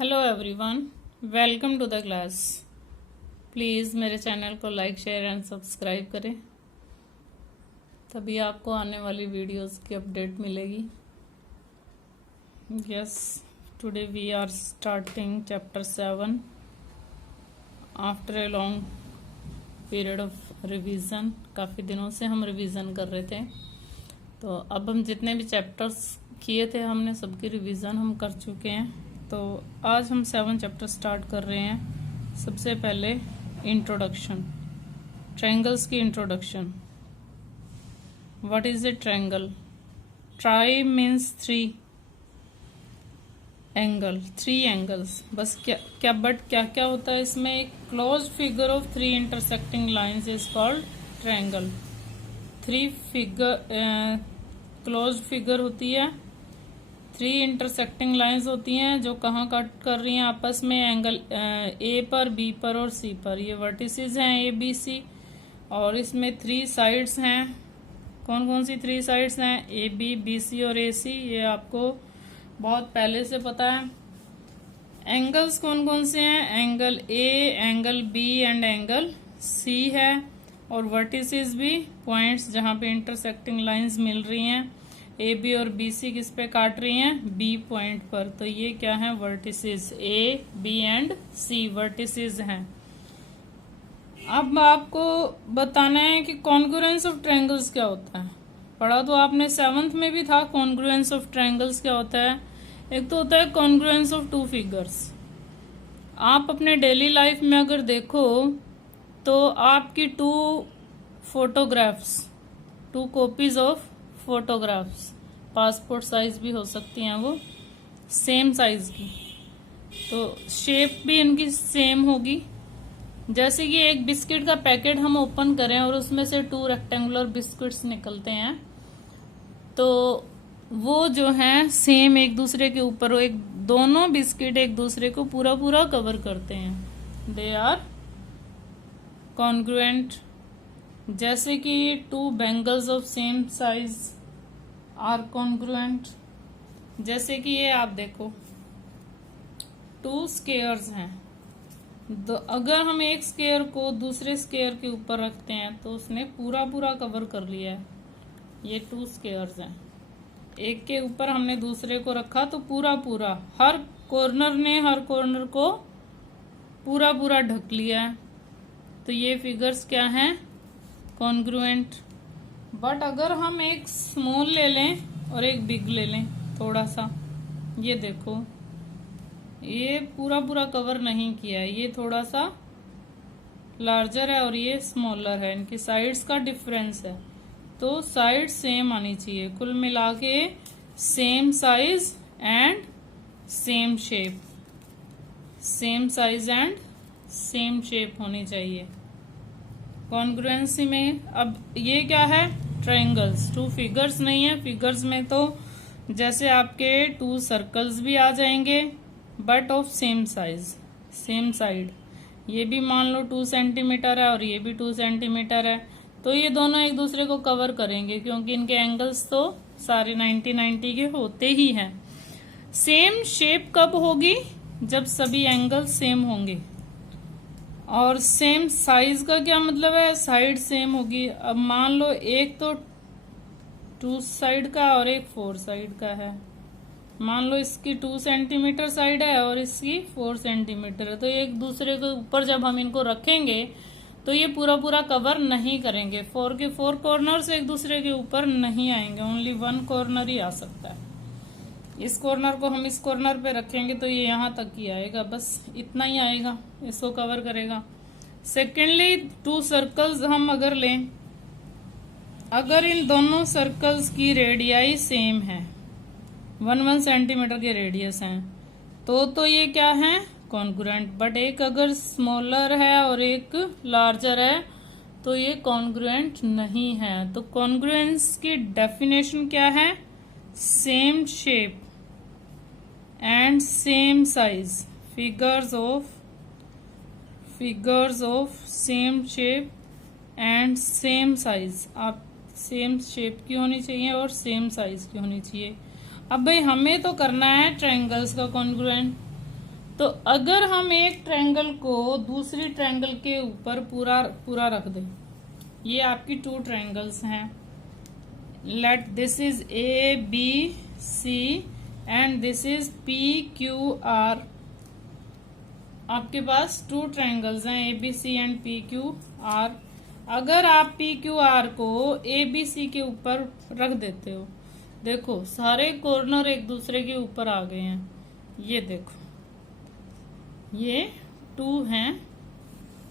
Hello everyone, welcome to the class. Please मेरे channel को like share and subscribe करें, तभी आपको आने वाली वीडियोस की अपडेट मिलेगी। Yes, today we are starting chapter 7 after a long period of revision. काफ़ी दिनों से हम रिवीजन कर रहे थे, तो अब हम जितने भी चैप्टर्स किए थे हमने सबकी रिवीजन हम कर चुके हैं। तो आज हम 7 चैप्टर स्टार्ट कर रहे हैं। सबसे पहले इंट्रोडक्शन, ट्रायंगल्स की introduction. What is a triangle? Try means 3 angle, 3 angles. बस क्या क्या होता है इसमें? एक close figure of 3 intersecting lines is called triangle. 3 figure close figure होती है, 3 इंटरसेक्टिंग लाइंस होती हैं जो कहाँ कट कर रही हैं आपस में? एंगल ए पर, बी पर और सी पर। ये वर्टिसेस हैं ए बी सी, और इसमें 3 साइड्स हैं। कौन कौन सी 3 साइड्स हैं? ए बी, बी सी और ए सी। ये आपको बहुत पहले से पता है। एंगल्स कौन कौन से हैं? Angle A, angle B and angle C है। और वर्टिसेस भी पॉइंट्स जहाँ पे इंटरसेक्टिंग लाइंस मिल रही हैं। ए बी और बी सी किस पे काट रही हैं? बी पॉइंट पर। तो ये क्या है? Vertices. A B and C vertices हैं। अब आपको बताना है कि कॉन्ग्रुएंस ऑफ ट्रायंगल्स क्या होता है। पढ़ा तो आपने 7th में भी था। कॉन्ग्रुएंस ऑफ ट्रायंगल्स क्या होता है? एक तो होता है कॉन्ग्रुएंस ऑफ 2 फिगर्स। आप अपने डेली लाइफ में अगर देखो तो आपकी 2 photographs, 2 copies of photographs, passport size भी हो सकती हैं वो, सेम साइज की, तो शेप भी इनकी सेम होगी। जैसे कि एक बिस्किट का पैकेट हम ओपन करें और उसमें से 2 रेक्टेंगुलर बिस्किट्स निकलते हैं, तो वो जो हैं सेम एक दूसरे के ऊपर, एक दोनों बिस्किट एक दूसरे को पूरा पूरा कवर करते हैं। They are congruent. जैसे कि 2 bangles of same size are congruent. जैसे कि ये आप देखो 2 स्क्वायर्स हैं, तो अगर हम एक स्क्वायर को दूसरे स्क्वायर के ऊपर रखते हैं तो उसने पूरा पूरा कवर कर लिया है। ये 2 स्क्वायर्स हैं, एक के ऊपर हमने दूसरे को रखा तो पूरा पूरा, हर कॉर्नर ने हर कॉर्नर को पूरा पूरा ढक लिया है। तो ये फिगर्स क्या हैं? कॉन्ग्रुएंट। बट अगर हम एक स्मॉल ले लें और एक बिग ले लें थोड़ा सा, ये देखो ये पूरा पूरा कवर नहीं किया है, ये थोड़ा सा लार्जर है और ये स्मॉलर है। इनकी साइड्स का डिफरेंस है, तो साइड सेम आनी चाहिए। कुल मिला के same size and same shape, same size and same shape होनी चाहिए कॉन्ग्रुएंसी में। अब ये क्या है? ट्रायंगल्स। 2 फिगर्स नहीं है। फिगर्स में तो जैसे आपके 2 सर्कल्स भी आ जाएंगे, but of same size, same side. ये भी मान लो 2 सेंटीमीटर है और ये भी 2 सेंटीमीटर है, तो ये दोनों एक दूसरे को कवर करेंगे क्योंकि इनके एंगल्स तो सारे 90-90 के होते ही हैं। सेम शेप कब होगी? जब सभी एंगल सेम होंगे। और सेम साइज का क्या मतलब है? साइड सेम होगी। अब मान लो एक तो 2 साइड का और एक 4 साइड का है। मान लो इसकी 2 सेंटीमीटर साइड है और इसकी 4 सेंटीमीटर है, तो एक दूसरे के ऊपर जब हम इनको रखेंगे तो ये पूरा पूरा कवर नहीं करेंगे। 4 के 4 कॉर्नर से एक दूसरे के ऊपर नहीं आएंगे, ओनली 1 कॉर्नर ही आ सकता है। इस कॉर्नर को हम इस कॉर्नर पे रखेंगे तो ये यहाँ तक ही आएगा, बस इतना ही आएगा, इसको कवर करेगा। सेकेंडली 2 सर्कल्स हम अगर लें, अगर इन दोनों सर्कल्स की रेडियाई सेम है, 1 सेंटीमीटर के रेडियस हैं, तो ये क्या है? कॉन्ग्रुएंट। बट एक अगर स्मॉलर है और एक लार्जर है तो ये कॉन्ग्रुएंट नहीं है। तो कॉन्ग्रुएंस की डेफिनेशन क्या है? Same shape and same size, figures of same shape and same size। आप सेम शेप की होनी चाहिए और सेम साइज की होनी चाहिए। अब भाई हमें तो करना है ट्रायंगल्स का कॉन्ग्रुएंट, तो अगर हम एक ट्रायंगल को दूसरी ट्रायंगल के ऊपर पूरा पूरा रख दें, ये आपकी टू ट्रायंगल्स हैं, let this is A B C and this is P Q R. आपके पास टू ट्रायंगल्स हैं A B C and P Q R. अगर आप पी क्यू आर को ए बी सी के ऊपर रख देते हो, देखो सारे कॉर्नर एक दूसरे के ऊपर आ गए हैं। ये देखो, ये टू हैं,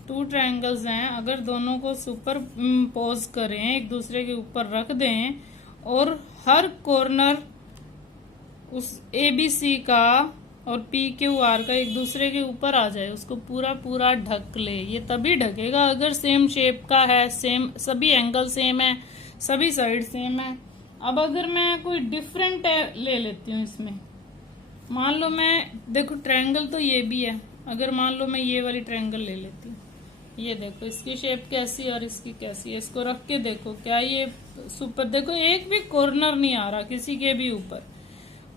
टू ट्रायंगल्स हैं। अगर दोनों को सुपर पोज करें, एक दूसरे के ऊपर रख दें और हर कॉर्नर उस ए बी सी का और पी क्यू आर का एक दूसरे के ऊपर आ जाए, उसको पूरा पूरा ढक ले, ये तभी ढकेगा अगर सेम शेप का है, सेम सभी एंगल सेम है, सभी साइड सेम है। अब अगर मैं कोई डिफरेंट ले लेती हूँ इसमें, मान लो मैं, देखो ट्रायंगल तो ये भी है, अगर मान लो मैं ये वाली ट्रायंगल ले लेती हूँ, ये देखो इसकी शेप कैसी है और इसकी कैसी है, इसको रख के देखो क्या ये सुपर, देखो एक भी कॉर्नर नहीं आ रहा किसी के भी ऊपर,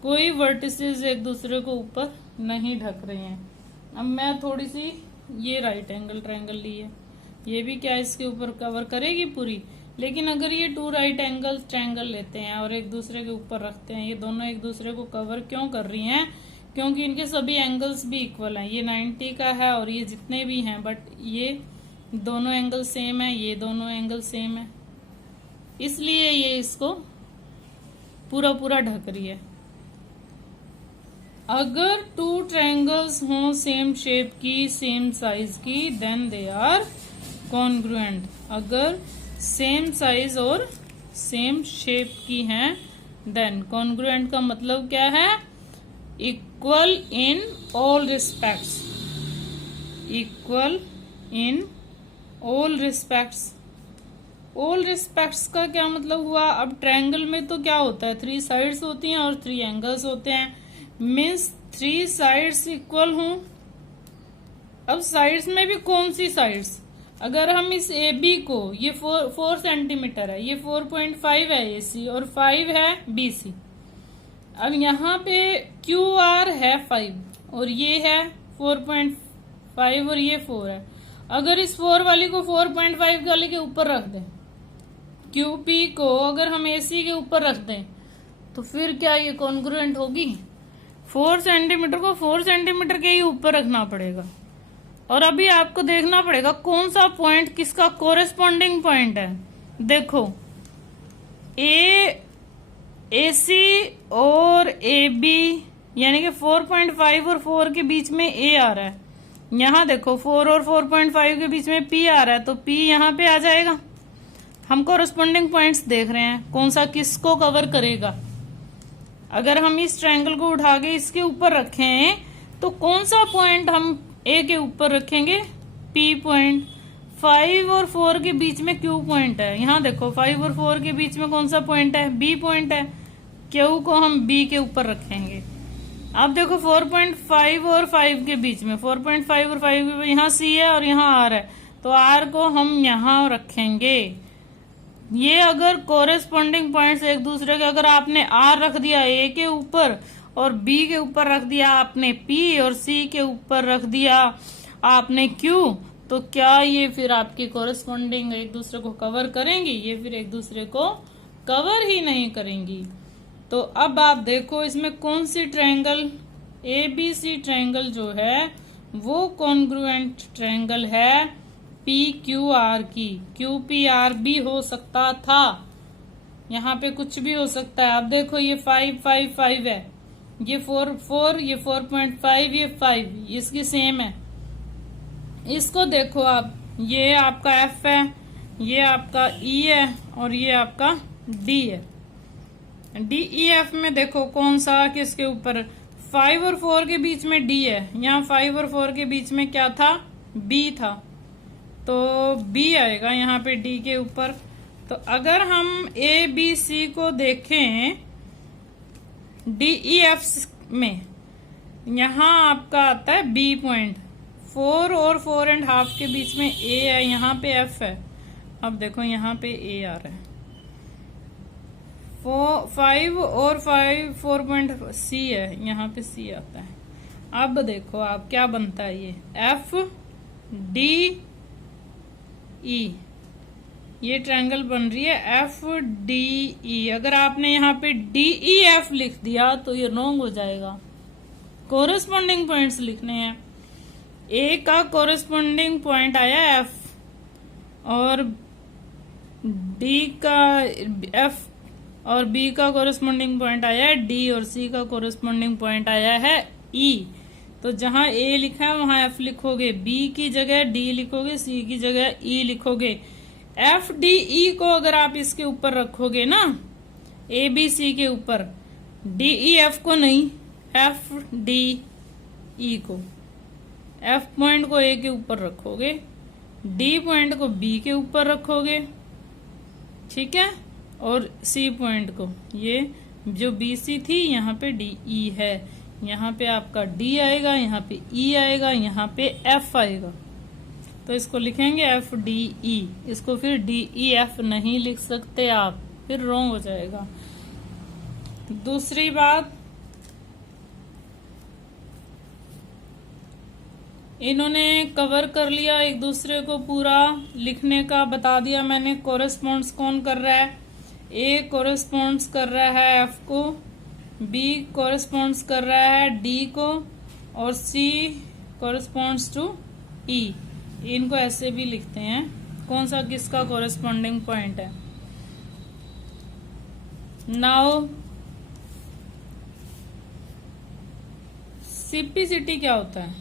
कोई वर्टिसेस एक दूसरे को ऊपर नहीं ढक रहे हैं। अब मैं थोड़ी सी ये राइट एंगल ट्रायंगल ली है, ये भी क्या इसके ऊपर कवर करेगी पूरी, लेकिन अगर ये टू राइट एंगल ट्रायंगल लेते हैं और एक दूसरे के ऊपर रखते हैं, ये दोनों एक दूसरे को कवर क्यों कर रही हैं, क्योंकि इनके सभी एंगल्स भी इक्वल हैं। ये 90 का है और ये जितने भी हैं, बट ये दोनों एंगल सेम है, ये दोनों एंगल सेम है, इसलिए ये इसको पूरा पूरा ढक रही है। अगर टू ट्रायंगल्स हों सेम शेप की, सेम साइज की, देन दे आर कॉन्ग्रुएंट। अगर सेम साइज और सेम शेप की हैं, देन कॉन्ग्रुएंट का मतलब क्या है, equal in all respects, equal in all respects. All respects का क्या मतलब हुआ, अब ट्रायंगल में तो क्या होता है, 3 साइड्स होती हैं और 3 एंगल्स होते हैं, मीन्स 3 साइड्स इक्वल हों। अब साइड्स में भी कौन सी साइड्स, अगर हम इस ए बी को, ये 4 सेंटीमीटर है, ये 4.5 है ए सी और 5 है बी सी। अब यहाँ पे क्यू आर है 5 और ये है 4.5 और ये 4 है। अगर इस 4 वाली को 4.5 वाले के ऊपर रख दें, क्यू पी को अगर हम ए सी के ऊपर रख दें, तो फिर क्या ये कॉन्ग्रुएंट होगी। 4 सेंटीमीटर को 4 सेंटीमीटर के ही ऊपर रखना पड़ेगा, और अभी आपको देखना पड़ेगा कौन सा पॉइंट किसका कोरेस्पॉन्डिंग पॉइंट है। देखो ए सी और ए बी यानी कि 4.5 और 4 के बीच में ए आ रहा है, यहाँ देखो 4 और 4.5 के बीच में पी आ रहा है, तो पी यहाँ पे आ जाएगा। हम कोरेस्पॉन्डिंग पॉइंट्स देख रहे हैं कौन सा किसको कवर करेगा। अगर हम इस ट्रायंगल को उठा के इसके ऊपर रखें, तो कौन सा पॉइंट हम ए के ऊपर रखेंगे, पी पॉइंट। 5 और 4 के बीच में क्यू पॉइंट है, यहाँ देखो 5 और 4 के बीच में कौन सा पॉइंट है, बी पॉइंट है, क्यू को हम बी के ऊपर रखेंगे। अब देखो 4.5 और 5 के बीच में, 4.5 और 5 के, यहाँ सी है और यहाँ आर है, तो आर को हम यहाँ रखेंगे। ये अगर कोरेस्पॉन्डिंग पॉइंट्स एक दूसरे के, अगर आपने आर रख दिया ए के ऊपर और बी के ऊपर रख दिया आपने पी और सी के ऊपर रख दिया आपने क्यू, तो क्या ये फिर आपके कोरेस्पॉन्डिंग एक दूसरे को कवर करेंगी, ये फिर एक दूसरे को कवर ही नहीं करेंगी। तो अब आप देखो इसमें कौन सी triangle, A B C triangle जो है वो कॉन्ग्रुएंट ट्रायंगल है पी क्यू आर की। क्यू पी आर भी हो सकता था, यहाँ पे कुछ भी हो सकता है। अब देखो ये 5 5 5 है, ये 4 4, ये 4.5, ये 5, इसकी सेम है। इसको देखो आप, ये आपका एफ है, ये आपका ई है और ये आपका डी है। डी ई एफ में देखो कौन सा किसके ऊपर, 5 और 4 के बीच में डी है, यहाँ 5 और 4 के बीच में क्या था, बी था, तो बी आएगा यहाँ पे डी के ऊपर। तो अगर हम ए बी सी को देखें डी ई एफ में, यहाँ आपका आता है बी पॉइंट, 4 और 4.5 के बीच में ए है, यहाँ पे एफ है। अब देखो यहाँ पे ए आ रहा है, 5 और 5 4 सी है, यहाँ पे सी आता है। अब देखो आप क्या बनता है, ये एफ डी ई, ये ट्रायंगल बन रही है एफ डी ई। अगर आपने यहाँ पे डी ई एफ लिख दिया तो ये रॉन्ग हो जाएगा। कोरेस्पॉन्डिंग पॉइंट्स लिखने हैं। ए का कोरेस्पॉन्डिंग पॉइंट आया एफ, और डी का एफ, और बी का कोरेस्पॉन्डिंग पॉइंट आया है डी, और सी का कोरेस्पॉन्डिंग पॉइंट आया है ई। तो जहां ए लिखा है वहां एफ लिखोगे, बी की जगह डी लिखोगे, सी की जगह ई लिखोगे। एफ डी ई को अगर आप इसके ऊपर रखोगे ना, ए बी सी के ऊपर, डी ई एफ को नहीं, एफ डी ई को, एफ पॉइंट को ए के ऊपर रखोगे, डी पॉइंट को बी के ऊपर रखोगे, ठीक है, और सी पॉइंट को, ये जो बी सी थी यहाँ पे डी ई है, यहाँ पे आपका डी आएगा, यहाँ पे ई आएगा, यहाँ पे एफ आएगा। तो इसको लिखेंगे एफ डी ई। इसको फिर डी ई एफ नहीं लिख सकते आप, फिर रॉन्ग हो जाएगा। दूसरी बात, इन्होंने कवर कर लिया एक दूसरे को, पूरा लिखने का बता दिया मैंने। कोरेस्पॉन्ड्स कौन कर रहा है, ए कोरेस्पॉन्ड्स कर रहा है एफ को, बी कोरेस्पॉन्ड्स कर रहा है डी को, और सी कोरेस्पॉन्ड्स टू ई। इनको ऐसे भी लिखते हैं, कौन सा किसका कोरेस्पॉन्डिंग पॉइंट है। नाउ सीपीसिटी क्या होता है,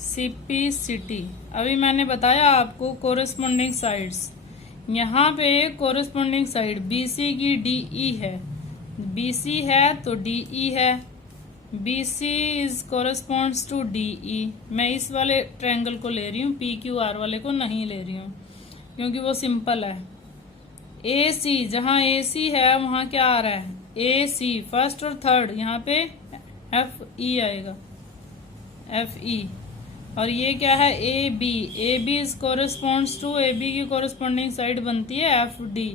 सीपीसिटी अभी मैंने बताया आपको, कोरेस्पॉन्डिंग साइड्स। यहाँ पे कोरेस्पॉन्डिंग साइड बीसी की डीई है, बीसी है तो डीई है, BC is corresponds to DE। मैं इस वाले ट्रायंगल को ले रही हूँ, PQR वाले को नहीं ले रही हूँ क्योंकि वो सिंपल है। AC, जहाँ AC है वहाँ क्या आ रहा है, AC फर्स्ट और थर्ड, यहाँ पे FE आएगा, FE। और ये क्या है, AB, AB is corresponds to, AB की कोरेस्पॉन्डिंग साइड बनती है FD।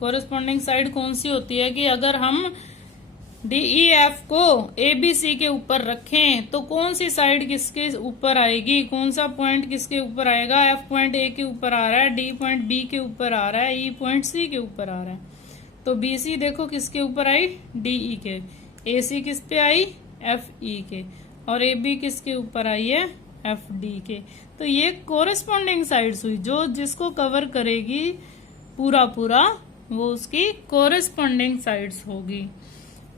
कोरेस्पॉन्डिंग साइड कौन सी होती है कि अगर हम DEF को ABC के ऊपर रखें तो कौन सी साइड किसके ऊपर आएगी, कौन सा पॉइंट किसके ऊपर आएगा। F पॉइंट A के ऊपर आ रहा है, D पॉइंट B के ऊपर आ रहा है, E पॉइंट C के ऊपर आ रहा है। तो BC देखो किसके ऊपर आई, DE के। AC किस पे आई, FE के। और AB किसके ऊपर आई है, FD के। तो ये कोरेस्पॉन्डिंग साइड्स हुई, जो जिसको कवर करेगी पूरा पूरा वो उसकी कोरेस्पॉन्डिंग साइड्स होगी।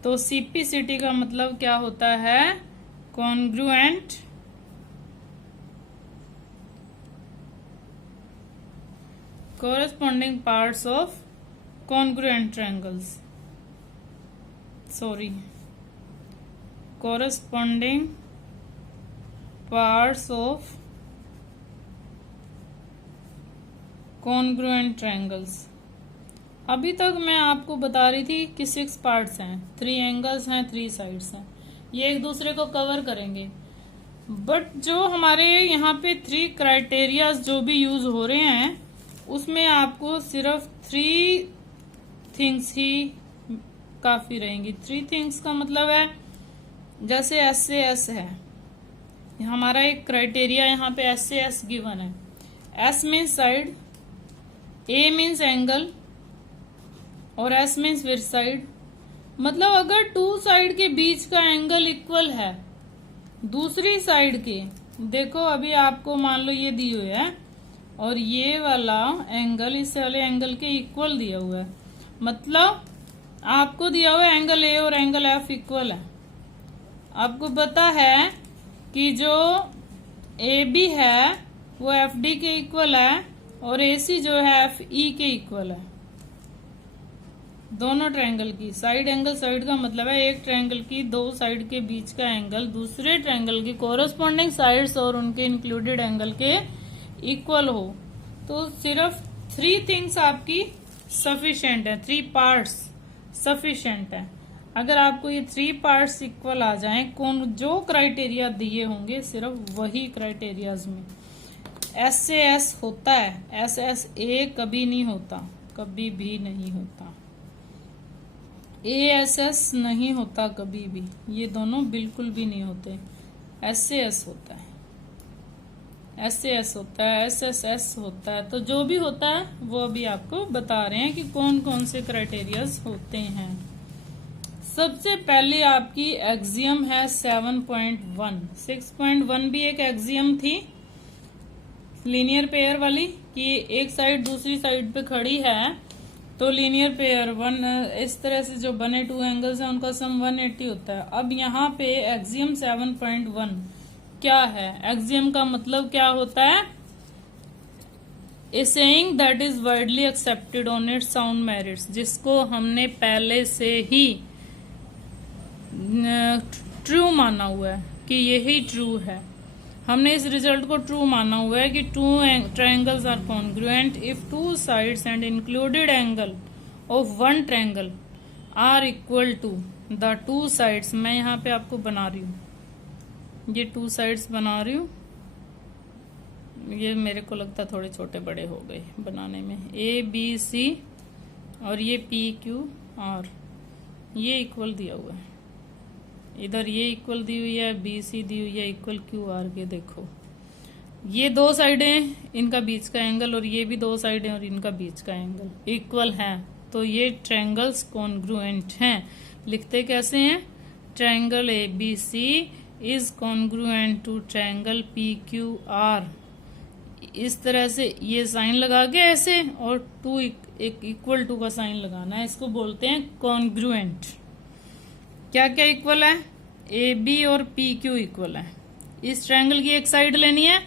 तो सीपीसिटी का मतलब क्या होता है, congruent corresponding parts of congruent triangles, sorry, corresponding parts of congruent triangles. अभी तक मैं आपको बता रही थी कि 6 पार्ट्स हैं, 3 एंगल्स हैं, 3 साइड्स हैं, ये एक दूसरे को कवर करेंगे। बट जो हमारे यहाँ पे 3 क्राइटेरियाज जो भी यूज हो रहे हैं उसमें आपको सिर्फ 3 थिंग्स ही काफी रहेंगी। 3 थिंग्स का मतलब है, जैसे एस से एस है, हमारा एक क्राइटेरिया यहाँ पे एस से एस गिवन है। एस मीन्स साइड, ए मीन्स एंगल, और एस मीन्स विद साइड। मतलब अगर 2 साइड के बीच का एंगल इक्वल है दूसरी साइड के, देखो अभी आपको मान लो ये दी हुई है और ये वाला एंगल इस वाले एंगल के इक्वल दिया हुआ है, मतलब आपको दिया हुआ एंगल ए और एंगल एफ इक्वल है। आपको पता है कि जो ए बी है वो एफ डी के इक्वल है और ए सी जो है एफ ई के इक्वल है। दोनों ट्रायंगल की साइड एंगल, साइड का मतलब है एक ट्रायंगल की 2 साइड के बीच का एंगल दूसरे ट्रायंगल की कोरेस्पॉन्डिंग साइड्स और उनके इंक्लूडेड एंगल के इक्वल हो। तो सिर्फ 3 थिंग्स आपकी सफिशिएंट है, 3 पार्ट्स सफिशिएंट है। अगर आपको ये 3 पार्ट्स इक्वल आ जाएं, कौन जो क्राइटेरिया दिए होंगे सिर्फ वही क्राइटेरियाज में एस से एस होता है, एस एस ए कभी नहीं होता, कभी भी नहीं होता। ASS नहीं होता कभी भी, ये दोनों बिल्कुल भी नहीं होते। SAS होता है, SAS होता है, SSS होता है। तो जो भी होता है वो अभी आपको बता रहे हैं कि कौन कौन से क्राइटेरियाज होते हैं। सबसे पहले आपकी एक्सियम है 7.1। 6.1 भी एक एक्सियम थी लीनियर पेयर वाली कि एक साइड दूसरी साइड पे खड़ी है तो लीनियर पेयर इस तरह से जो बने टू एंगल्स हैं उनका सम 180 होता है। अब यहाँ पे एक्सियम 7.1 क्या है? एक्सियम का मतलब क्या होता है? A saying that is widely accepted on it's sound merits, जिसको हमने पहले से ही ट्रू माना हुआ है कि यही ट्रू है। हमने इस रिजल्ट को ट्रू माना हुआ है कि two triangles are congruent if two sides and included angle of one triangle are equal to the two sides. मैं यहाँ पे आपको बना रही हूँ, ये टू साइड्स बना रही हूँ। ये मेरे को लगता है थोड़े छोटे बड़े हो गए बनाने में। ABC और ये PQR ये इक्वल दिया हुआ है, इधर ये इक्वल दी हुई है, BC दी हुई है इक्वल QR के। देखो ये दो साइडें, इनका बीच का एंगल, और ये भी दो साइडें और इनका बीच का एंगल इक्वल है, तो ये ट्रायंगल्स कॉन्ग्रुएंट हैं। लिखते कैसे हैं? Triangle ABC is congruent to triangle PQR। इस तरह से ये साइन लगा के ऐसे, और टू एक इक्वल टू का साइन लगाना है, इसको बोलते हैं कॉन्ग्रुएंट। क्या क्या इक्वल है? AB और PQ इक्वल है। इस ट्रायंगल की एक साइड लेनी है,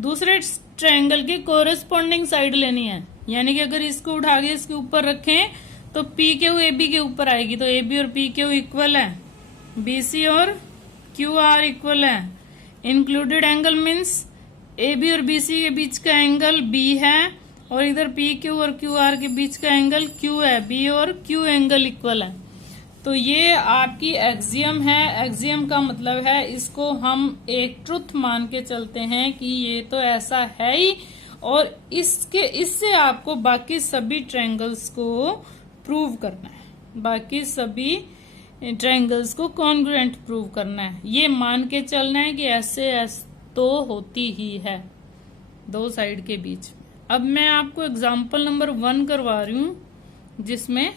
दूसरे ट्रायंगल की कोरेस्पॉन्डिंग साइड लेनी है। यानी कि अगर इसको उठा के इसके ऊपर रखें तो PQ AB के ऊपर आएगी, तो AB और PQ इक्वल है, BC और QR इक्वल है। इंक्लूडेड एंगल मीन्स AB और BC के बीच का एंगल B है, और इधर PQ और QR के बीच का एंगल Q है। B और Q एंगल इक्वल है। तो ये आपकी एक्सियम है। एक्सियम का मतलब है इसको हम एक ट्रुथ मान के चलते हैं कि ये तो ऐसा है ही, और इससे आपको बाकी सभी ट्रायंगल्स को प्रूव करना है, बाकी सभी ट्रायंगल्स को कॉन्ग्रुएंट प्रूव करना है। ये मान के चलना है कि SAS तो होती ही है दो साइड के बीच। अब मैं आपको एग्जाम्पल नंबर 1 करवा रही हूं, जिसमें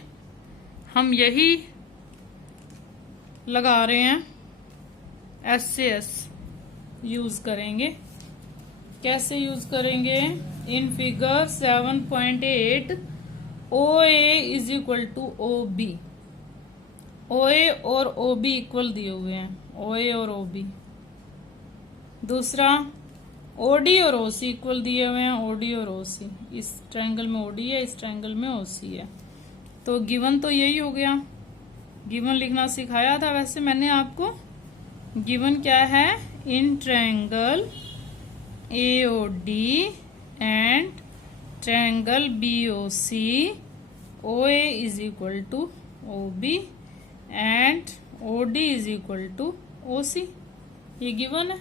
हम यही लगा रहे हैं, SAS यूज करेंगे। कैसे यूज करेंगे? In figure 7.8 OA is equal to OB। OA और OB इक्वल दिए हुए हैं, OA और OB। दूसरा OD और OC इक्वल दिए हुए हैं, OD और OC। इस ट्रायंगल में OD है, इस ट्रायंगल में OC है। तो गिवन तो यही हो गया। गिवन लिखना सिखाया था वैसे मैंने आपको। गिवन क्या है? In triangle AOD and triangle BOC OA is equal to OB and OD is equal to OC। ये गिवन है।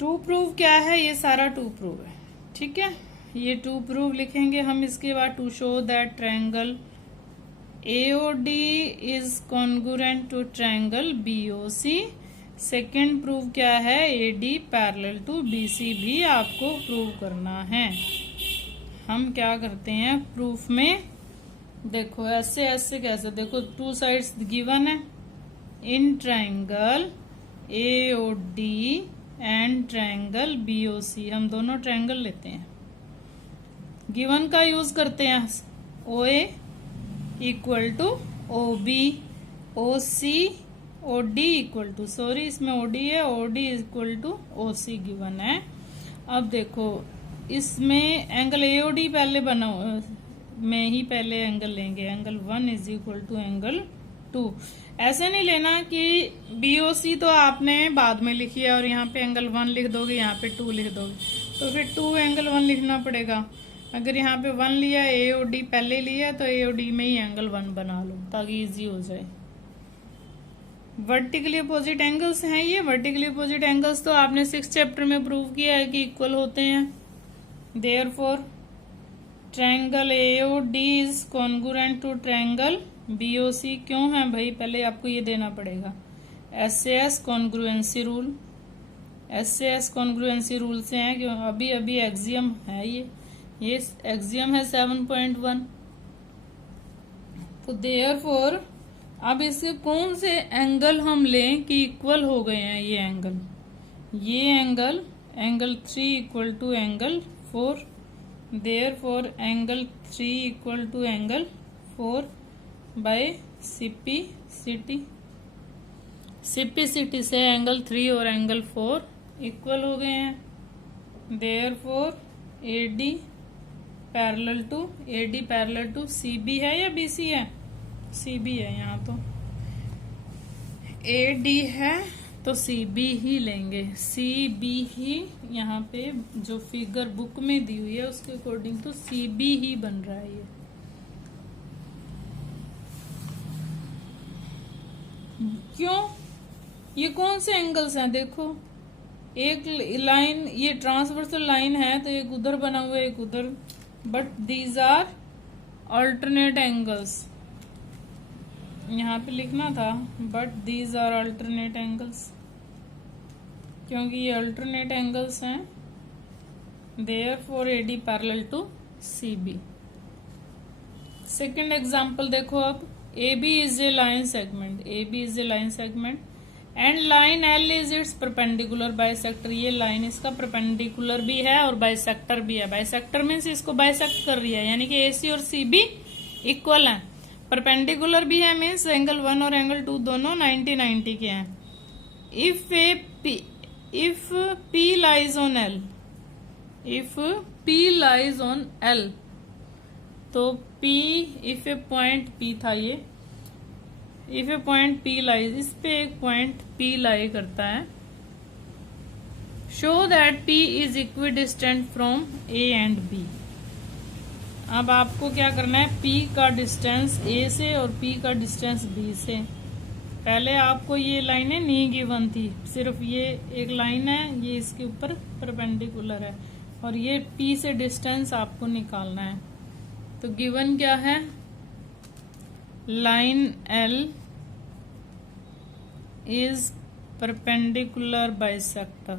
टू प्रूव क्या है? ये सारा टू प्रूव है, ठीक है। ये टू प्रूव लिखेंगे हम। इसके बाद to show that triangle AOD is congruent to triangle BOC। Second prove क्या है? AD पैरेलल टू BC भी आपको प्रूव करना है। हम क्या करते हैं प्रूफ में? देखो ऐसे कैसे, देखो टू साइड्स गिवन है। In triangle AOD and triangle BOC, हम दोनों ट्रायंगल लेते हैं। गिवन का यूज करते हैं। OA equal to OB, OC OD equal to, sorry इसमें OD है, OD equal to OC given है। अब देखो इसमें एंगल AOD पहले बना में ही पहले एंगल लेंगे। Angle 1 is equal to angle 2। ऐसे नहीं लेना कि BOC तो आपने बाद में लिखी है और यहाँ पे एंगल 1 लिख दोगे, यहाँ पे 2 लिख दोगे, तो फिर 2 एंगल 1 लिखना पड़ेगा। अगर यहाँ पे 1 लिया, AOD पहले लिया, तो AOD में ही एंगल 1 बना लो ताकि इजी हो जाए। वर्टिकली अपोजिट एंगल्स हैं ये। वर्टिकली अपोजिट एंगल्स तो आपने 6th चैप्टर में प्रूव किया है कि इक्वल होते हैं। Therefore triangle AOD is congruent to triangle BOC। क्यों है भाई? पहले आपको ये देना पड़ेगा। SAS congruency rule, SAS congruency rule से है, क्यों अभी अभी एक्सियम है ये एक्सियम है 7.1। तो देयरफॉर अब इसके कौन से एंगल हम लें कि इक्वल हो गए हैं ये angle 3 equal to angle 4, therefore angle 3 equal to angle 4 by CPCT से एंगल 3 और एंगल 4 इक्वल हो गए हैं। Therefore AD parallel to CB है या BC है? CB है, यहाँ तो AD है तो CB ही लेंगे, CB ही यहाँ पे जो फिगर बुक में दी हुई है उसके अकॉर्डिंग तो CB ही बन रहा है क्यों? ये कौन से एंगल्स हैं? देखो एक लाइन, ये ट्रांसवर्सल लाइन है तो एक उधर बना हुआ है एक उधर, but these are alternate angles, यहाँ पे लिखना था but these are alternate angles, क्योंकि ये अल्टरनेट एंगल्स हैं। Therefore AD parallel to CB। Second example देखो अब, AB is a line segment and line L is its perpendicular bisector। ये लाइन इसका परपेंडिकुलर भी है और बाइसेक्टर भी है। बाइसेक्टर मीन्स इसको बाइसेक्ट कर रही है, यानी कि AC और CB इक्वल हैं। परपेंडिकुलर भी है मीन्स एंगल 1 और एंगल 2 दोनों 90 के हैं। If P lies on L, तो P if A point P था ये, if A point P lies, इस पे एक पॉइंट P लाई करता है। Show that P is equidistant from A and B। अब आपको क्या करना है, P का डिस्टेंस A से और P का डिस्टेंस B से। पहले आपको ये लाइनें नहीं गिवन थी, सिर्फ ये एक लाइन है, ये इसके ऊपर परपेंडिकुलर है और ये P से डिस्टेंस आपको निकालना है। तो गिवन क्या है, line L is perpendicular bisector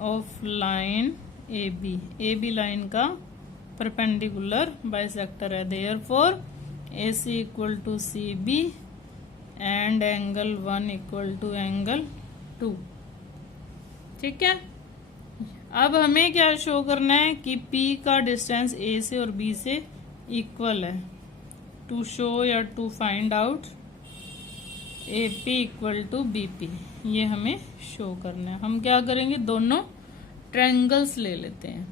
of line AB line का परपेंडिकुलर बाइसेक्टर है। Therefore AC equal to CB and angle 1 equal to angle 2। ठीक है, अब हमें क्या शो करना है कि P का डिस्टेंस A से और B से इक्वल है। टू शो या to find out AP equal to BP, ये हमें शो करना है। हम क्या करेंगे, दोनों ट्रायंगल्स ले लेते हैं।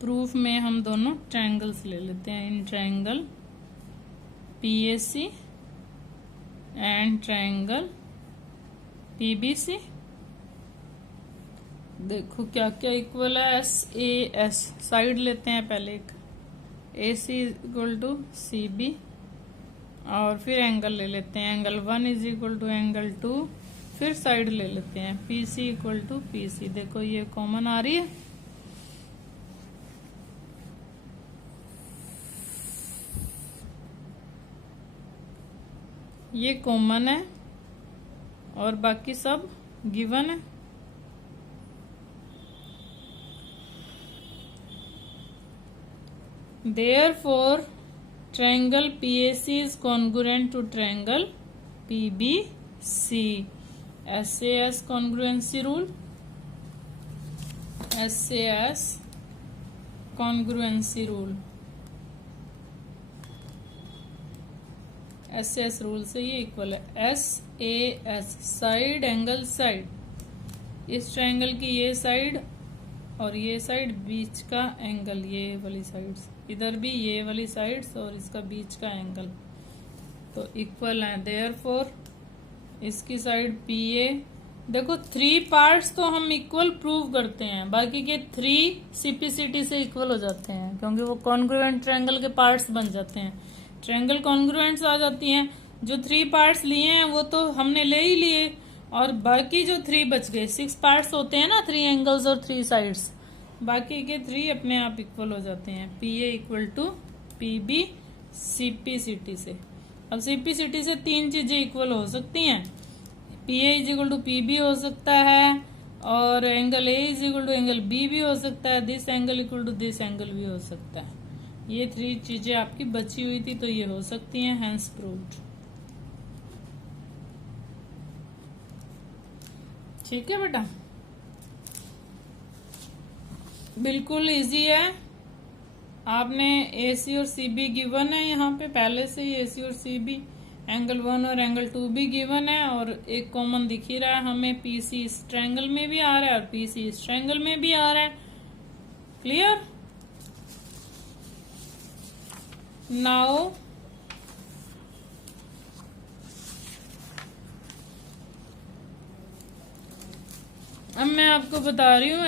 प्रूफ में हम दोनों ट्रायंगल्स ले लेते हैं। In triangle PAC and triangle PBC। देखो क्या क्या इक्वल है, SAS साइड लेते हैं पहले, एक AC इक्वल टू CB और फिर एंगल ले लेते हैं, angle 1 is equal to angle 2, फिर साइड ले लेते हैं PC इक्वल टू PC। देखो ये कॉमन आ रही है, ये कॉमन है और बाकी सब गिवन है। Therefore, triangle PAC is congruent to triangle PBC. SAS congruency rule, SAS congruency rule, SAS rule से ये इक्वल है। SAS साइड एंगल साइड, इस ट्रायंगल की ये साइड और ये साइड, बीच का एंगल ये वाली साइड्स, इधर भी ये वाली साइड्स और इसका बीच का एंगल तो इक्वल है। देयरफॉर इसकी साइड PA, देखो 3 पार्ट्स तो हम इक्वल प्रूव करते हैं, बाकी के 3 CPCT से इक्वल हो जाते हैं क्योंकि वो कॉन्ग्रुएंट ट्रायंगल के पार्ट्स बन जाते हैं। ट्रायंगल कॉन्ग्रुएंट्स आ जाती हैं। जो 3 पार्ट्स लिए हैं वो तो हमने ले ही लिए, और बाकी जो 3 बच गए, 6 पार्ट्स होते हैं ना 3 एंगल्स और 3 साइड्स, बाकी के 3 अपने आप इक्वल हो जाते हैं। PA equal to PB CPCT से। अब CPCT से 3 चीजें इक्वल हो सकती हैं। PA is equal to PB हो सकता है, और angle A is equal to angle B भी हो सकता है, this angle equal to this angle भी हो सकता है। ये 3 चीजें आपकी बची हुई थी, तो ये हो सकती हैं, हेंस प्रूव्ड। ठीक है बेटा, बिल्कुल इजी है। आपने AC और CB गिवन है यहाँ पे पहले से ही, AC और CB, एंगल 1 और एंगल 2 भी गिवन है, और एक कॉमन दिख ही रहा है हमें, PC इस ट्रायंगल में भी आ रहा है और PC इस ट्रायंगल में भी आ रहा है। क्लियर? नाउ अब मैं आपको बता रही हूँ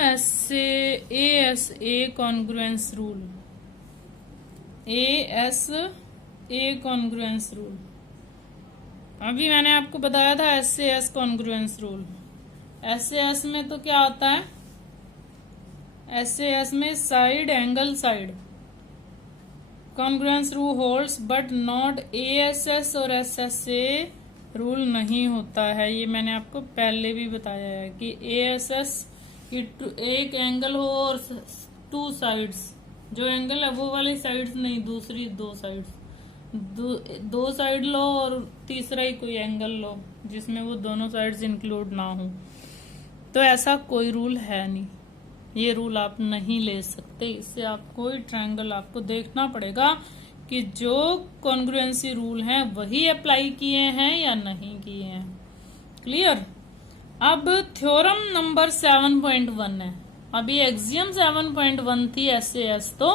ASA congruence rule. ASA congruence rule अभी मैंने आपको बताया था SAS कॉन्ग्रुएंस रूल। SAS में तो क्या आता है, SAS में side angle side congruence rule holds but not ASS और SSA रूल नहीं होता है। ये मैंने आपको पहले भी बताया है कि ASS की एक एंगल हो और 2 साइड्स, जो एंगल है वो वाली साइड्स नहीं, दूसरी 2 साइड्स, 2 साइड लो और तीसरा ही कोई एंगल लो जिसमें वो दोनों साइड्स इंक्लूड ना हो। तो ऐसा कोई रूल है नहीं, ये रूल आप नहीं ले सकते। इससे आप कोई ट्रायंगल आपको देखना पड़ेगा कि जो कॉन्ग्रुएंसी रूल हैं वही अप्लाई किए हैं या नहीं किए हैं। क्लियर? अब थ्योरम नंबर 7.1 है। अभी एक्सियम 7.1 थी SAS, तो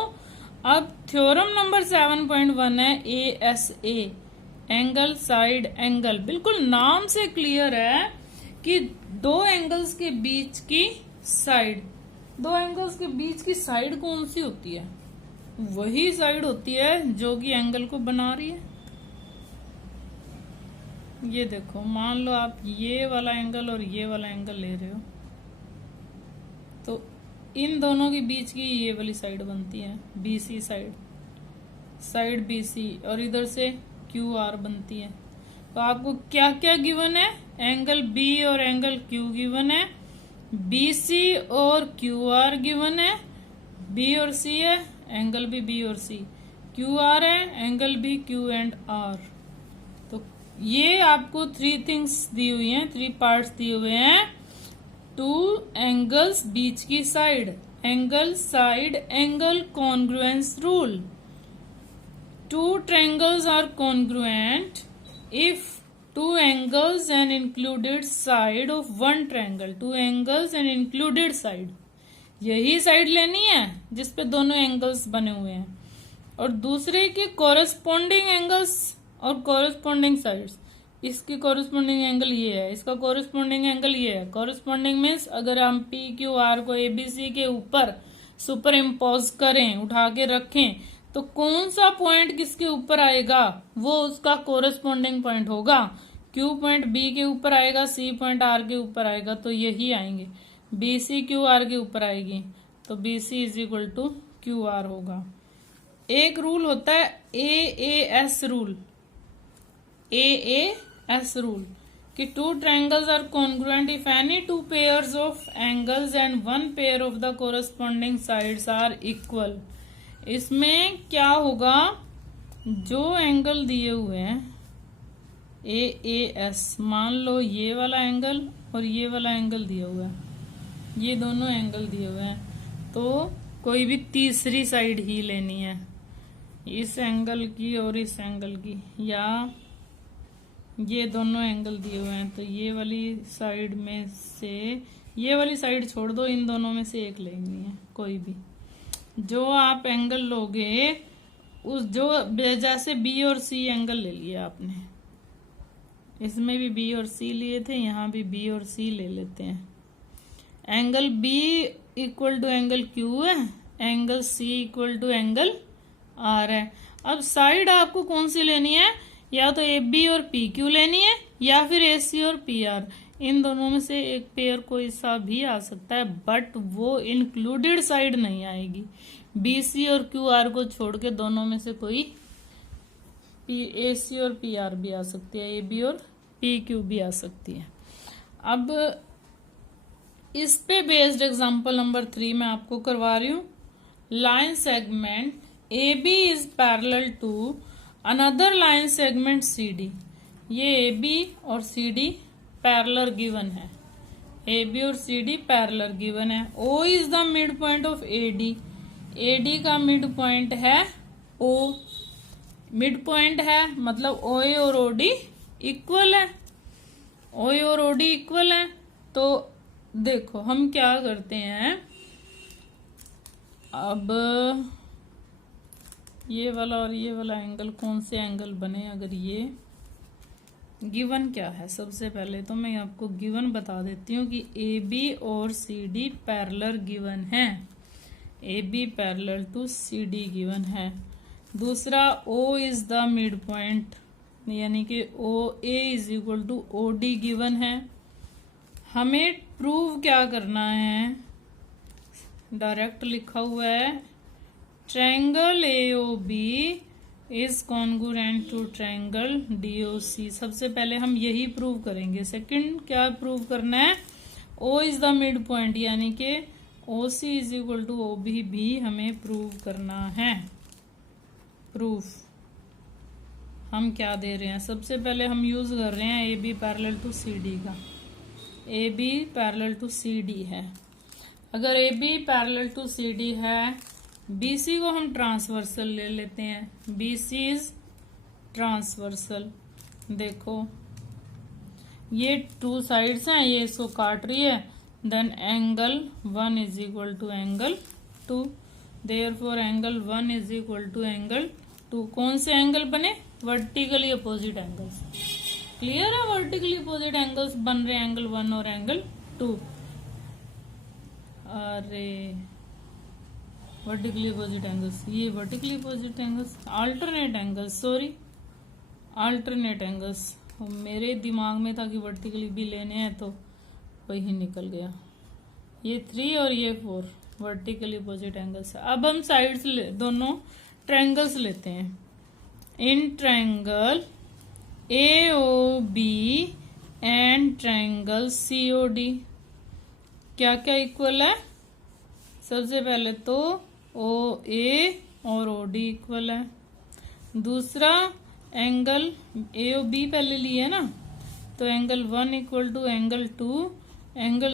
अब थ्योरम नंबर 7.1 है ASA एंगल साइड एंगल। बिल्कुल नाम से क्लियर है कि 2 एंगल्स के बीच की साइड, 2 एंगल्स के बीच की साइड कौन सी होती है? वही साइड होती है जो कि एंगल को बना रही है। ये देखो, मान लो आप ये वाला एंगल और ये वाला एंगल ले रहे हो, तो इन दोनों के बीच की ये वाली साइड बनती है BC साइड, साइड BC, और इधर से QR बनती है। तो आपको क्या क्या गिवन है? एंगल B और एंगल Q गिवन है, BC और QR गिवन है, B और C है, एंगल भी B और C, QR है, एंगल भी Q एंड R। तो ये आपको 3 थिंग्स दी हुई हैं, 3 पार्ट्स दिए हुए हैं। 2 एंगल्स बीच की side, angle side angle congruence rule. 2 triangles are congruent if 2 angles and included side of one triangle, 2 angles and included side, यही साइड लेनी है जिस पे दोनों एंगल्स बने हुए हैं, और दूसरे के कॉरेस्पॉन्डिंग एंगल्स और कॉरेस्पॉन्डिंग साइड्स। इसकी कॉरेस्पॉन्डिंग एंगल ये है, इसका कॉरेस्पॉन्डिंग एंगल ये है। कॉरेस्पॉन्डिंग मीन्स अगर हम PQR को ABC के ऊपर सुपर इम्पोज करें, उठा के रखें, तो कौन सा पॉइंट किसके ऊपर आएगा वो उसका कोरेस्पॉन्डिंग पॉइंट होगा। Q पॉइंट B के ऊपर आएगा, C पॉइंट R के ऊपर आएगा, तो यही आएंगे। BC QR के ऊपर आएगी तो BC is equal to QR होगा। एक रूल होता है AAS रूल, AAS रूल कि 2 triangles are congruent if any 2 pairs of angles and 1 pair of the corresponding sides are equal। इसमें क्या होगा, जो एंगल दिए हुए हैं AAS, मान लो ये वाला एंगल और ये वाला एंगल दिया हुआ है, ये दोनों एंगल दिए हुए हैं, तो कोई भी तीसरी साइड ही लेनी है, इस एंगल की और इस एंगल की, या ये दोनों एंगल दिए हुए हैं तो ये वाली साइड में से, ये वाली साइड छोड़ दो, इन दोनों में से एक लेनी है कोई भी। जो आप एंगल लोगे उस, जो जैसे B और C एंगल ले लिया आपने, इसमें भी B और C लिए थे, यहाँ भी B और C ले लेते हैं। Angle B equal to angle Q है, angle C equal to angle R है। अब साइड आपको कौन सी लेनी है, या तो AB और PQ लेनी है या फिर AC और PR। इन दोनों में से एक पेयर कोई सा भी आ सकता है, बट वो इंक्लूडेड साइड नहीं आएगी। बीसी और क्यूआर को छोड़ के दोनों में से कोई एसी और पीआर भी आ सकती है, एबी और पीक्यू भी आ सकती है। अब इस पे बेस्ड एग्जांपल नंबर 3 मैं आपको करवा रही हूं। Line segment AB is parallel to another line segment CD। ये AB और CD पैरेलल गिवन है, AB और CD पैरेलल गिवन है। O is the mid point of AD। AD का मिड पॉइंट है O। मिड पॉइंट है मतलब OA और OD इक्वल है, OA और OD इक्वल है। तो देखो हम क्या करते हैं, अब ये वाला और ये वाला एंगल कौन से एंगल बने, अगर ये गिवन क्या है। सबसे पहले तो मैं आपको गिवन बता देती हूँ कि AB और CD पैरेलल गिवन है, AB parallel to CD given है। दूसरा O is the mid point, यानी कि OA is equal to OD given है। हमें प्रूव क्या करना है, डायरेक्ट लिखा हुआ है triangle AOB is congruent to triangle DOC। सबसे पहले हम यही प्रूव करेंगे। सेकंड क्या प्रूव करना है, O is the mid point यानी कि OC is equal to OB भी हमें प्रूव करना है। प्रूफ हम क्या दे रहे हैं, सबसे पहले हम यूज कर रहे हैं AB पैरेलल टू CD का। AB पैरेलल टू CD है, अगर AB पैरेलल टू CD है, BC को हम ट्रांसवर्सल ले लेते हैं। BC is transversal. देखो ये टू साइड्स हैं, ये इसको काट रही है, then angle 1 is equal to angle 2। Therefore angle 1 is equal to angle 2। कौन से एंगल बने, वर्टिकली अपोजिट एंगल्स। क्लियर है, वर्टिकली अपोजिट एंगल्स बन रहे हैं, एंगल 1 और एंगल 2। अरे वर्टिकली अपोजिट एंगल्स, ये vertically opposite angles, alternate angles, sorry alternate angles. मेरे दिमाग में था कि वर्टिकली भी लेने हैं तो वही निकल गया। ये 3 और ये 4 वर्टिकली अपोजिट एंगल्स। अब हम साइड्स दोनों ट्रायंगल्स लेते हैं। In triangle AOB and triangle COD क्या क्या इक्वल है, सबसे पहले तो OA और OD इक्वल है। दूसरा एंगल AOB पहले लिए ना, तो angle 1 equal to angle 2, angle